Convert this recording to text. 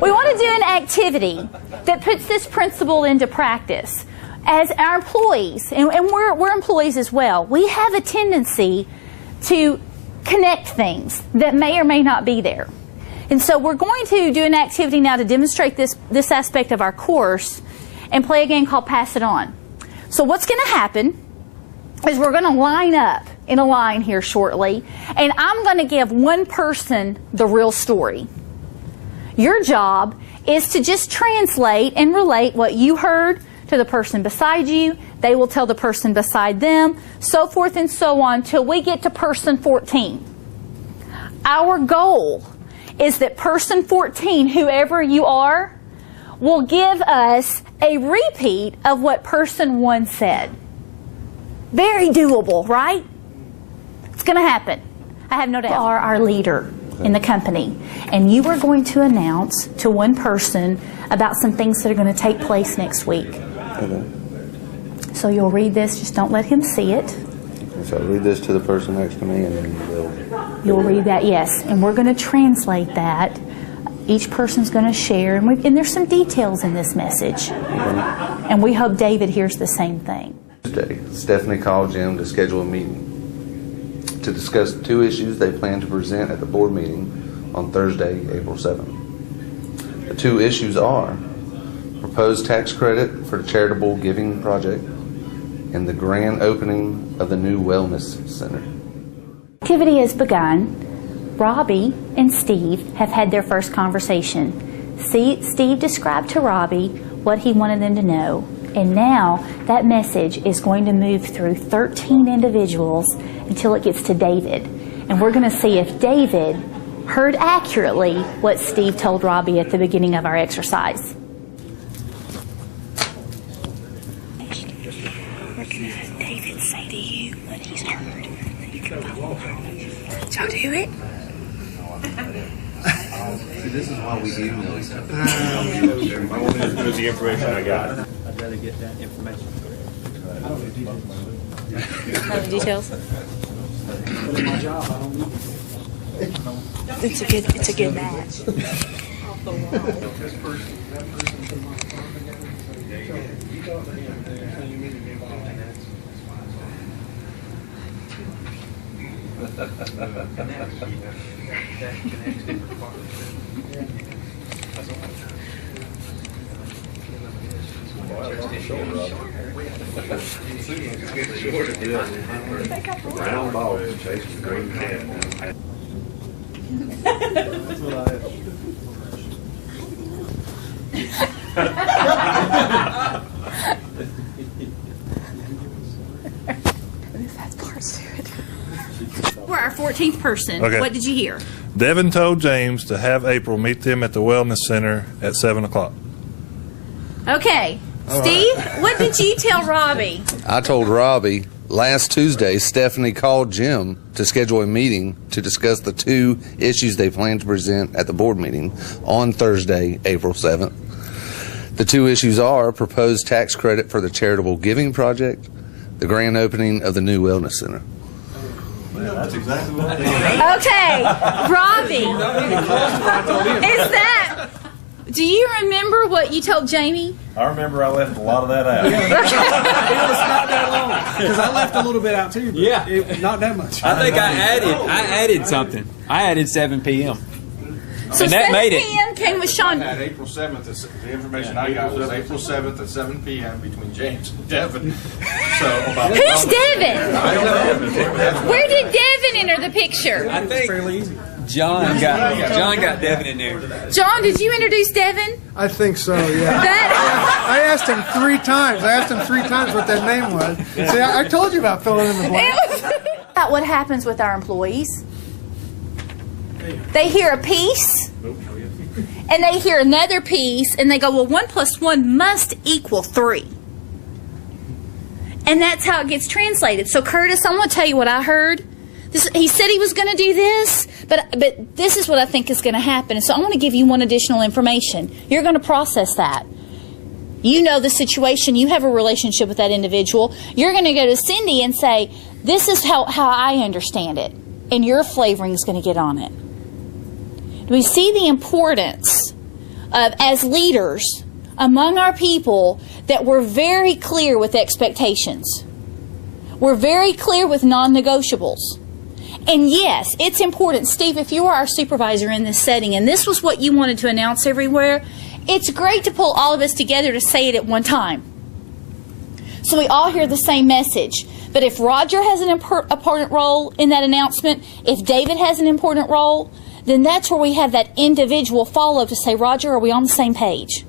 We want to do an activity that puts this principle into practice. As our employees, and we're employees as well, we have a tendency to connect things that may or may not be there. And so we're going to do an activity now to demonstrate this aspect of our course and play a game called Pass It On. So what's going to happen is we're going to line up in a line here shortly, and I'm going to give one person the real story. Your job is to just translate and relate what you heard to the person beside you. They will tell the person beside them, so forth and so on, till we get to person 14. Our goal is that person 14, whoever you are, will give us a repeat of what person 1 said. Very doable, right? It's going to happen. I have no doubt. You are our leader in the company, and you are going to announce to one person about some things that are going to take place next week. Okay. So you'll read this, just don't let him see it. So I'll read this to the person next to me, and then You'll read that, yes, and we're going to translate that. Each person's going to share, and there's some details in this message. And we hope David hears the same thing. Tuesday, Stephanie called Jim to schedule a meeting to discuss 2 issues they plan to present at the board meeting on Thursday, April 7th. The 2 issues are proposed tax credit for the charitable giving project and the grand opening of the new wellness center. Activity has begun. Robbie and Steve have had their first conversation. Steve described to Robbie what he wanted them to know, and now that message is going to move through 13 individuals until it gets to David. And we're going to see if David heard accurately what Steve told Robbie at the beginning of our exercise. What can David say to you what he's heard? You can follow. Shall I do it? See, this is why we email each other. I want to do the information I got. I'd rather get that information. I don't need details. No details? My job, I don't need It's a good match. Round ball chasing green cat. That's what I have. We're our 14th person. Okay. What did you hear? Devin told James to have April meet them at the Wellness Center at 7 o'clock. Okay. Steve, what did you tell Robbie? I told Robbie last Tuesday Stephanie called Jim to schedule a meeting to discuss the 2 issues they plan to present at the board meeting on Thursday, April 7th. The 2 issues are proposed tax credit for the charitable giving project, the grand opening of the new wellness center. That's exactly what I did. Okay, Robbie, do you remember what you told Jamie? I remember I left a lot of that out. It was not that long because I left a little bit out too. But Yeah. not that much. I think I added something. I added 7 p.m. So And that 7 made it. p.m. came with Sean. At April 7th, the information I got was April 7th at 7 p.m. between James and Devin. So about Who's Devin? I don't know. Where did Devin enter the picture? I think Fairly easy. John got Devin in there. John, did you introduce Devin? I think so. Yeah. That, I asked him 3 times. I asked him 3 times what that name was. See, I told you about filling in the blank. about what happens with our employees. They hear a piece, and they hear another piece, and they go, well, 1 + 1 must equal 3. And that's how it gets translated. So, Curtis, I'm going to tell you what I heard. He said he was going to do this, but this is what I think is going to happen. And so I want to give you one additional information. You're going to process that. You know the situation. You have a relationship with that individual. You're going to go to Cindy and say, this is how I understand it. And your flavoring is going to get on it. Do we see the importance as leaders among our people that we're very clear with expectations. We're very clear with non-negotiables. And yes, it's important. Steve, if you were our supervisor in this setting and this was what you wanted to announce everywhere, it's great to pull all of us together to say it at one time, so we all hear the same message. But if Roger has an important role in that announcement, if David has an important role, then that's where we have that individual follow to say, Roger, are we on the same page?